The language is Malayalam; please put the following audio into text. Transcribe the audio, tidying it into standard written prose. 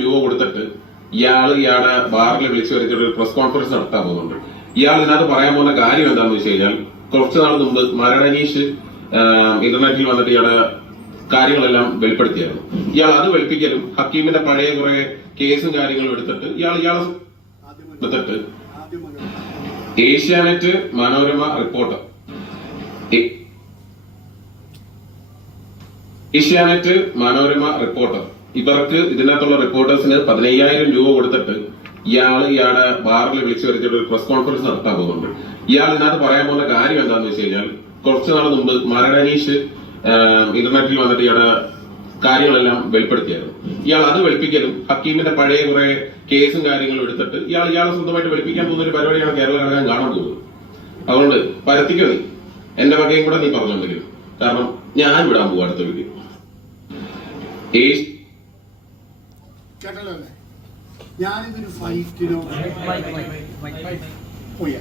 രൂപ കൊടുത്തിട്ട് ഇയാളെ ബാറിൽ വിളിച്ചു വരുത്തിയിട്ട് ഒരു പ്രസ് കോൺഫറൻസ് നടത്താൻ പോകുന്നുണ്ട്. ഇയാൾ ഇതിനകത്ത് പറയാൻ പോകുന്ന കാര്യം എന്താണെന്ന് വെച്ച് കഴിഞ്ഞാൽ, കുറച്ചു നാൾ മുമ്പ് മരണനീഷ് ഇന്റർനെറ്റിൽ വന്നിട്ട് ഇയാളുടെ കാര്യങ്ങളെല്ലാം വെളിപ്പെടുത്തിയായിരുന്നു. ഇയാൾ അത് വെളുപ്പിക്കലും ഹക്കീമിന്റെ പഴയ കുറെ കേസും കാര്യങ്ങളും എടുത്തിട്ട് ഇയാളെ ഏഷ്യാനെറ്റ്, മനോരമ റിപ്പോർട്ടർ, ഇവർക്ക് ഇതിനകത്തുള്ള റിപ്പോർട്ടേഴ്സിന് 15,000 രൂപ കൊടുത്തിട്ട് ഇയാളെ ബാറിൽ വിളിച്ചു വരുത്തിയിട്ട് ഒരു പ്രസ് കോൺഫറൻസ് നടത്താൻ പോകുന്നുണ്ട്. ഇയാൾ ഇതിനകത്ത് പറയാൻ പോകുന്ന കാര്യം എന്താണെന്ന് വെച്ച് കഴിഞ്ഞാൽ, കുറച്ചു നാൾ മുമ്പ് മരണനീഷ് ഇന്റർനെറ്റിൽ വന്നിട്ട് ഇയാളുടെ കാര്യങ്ങളെല്ലാം വെളിപ്പെടുത്തിയായിരുന്നു. ഇയാൾ അത് വെളുപ്പിക്കലും ഹക്കീമിന്റെ പഴയ കുറെ കേസും കാര്യങ്ങളും എടുത്തിട്ട് ഇയാളെ സ്വന്തമായിട്ട് വെളുപ്പിക്കാൻ പോകുന്ന ഒരു പരിപാടിയാണ് കേരള ഘടകം കാണാൻ പോകുന്നത്. അതുകൊണ്ട് പരത്തിക്കോ നീ, എന്റെ വകയും കൂടെ നീ പറഞ്ഞോണ്ടെങ്കിലും, കാരണം ഞാൻ വിടാൻ പോവാ അടുത്ത വീഡിയോ. കേട്ടല്ലോ, ഞാനിതൊരു ഫൈറ്റിനോ പോയ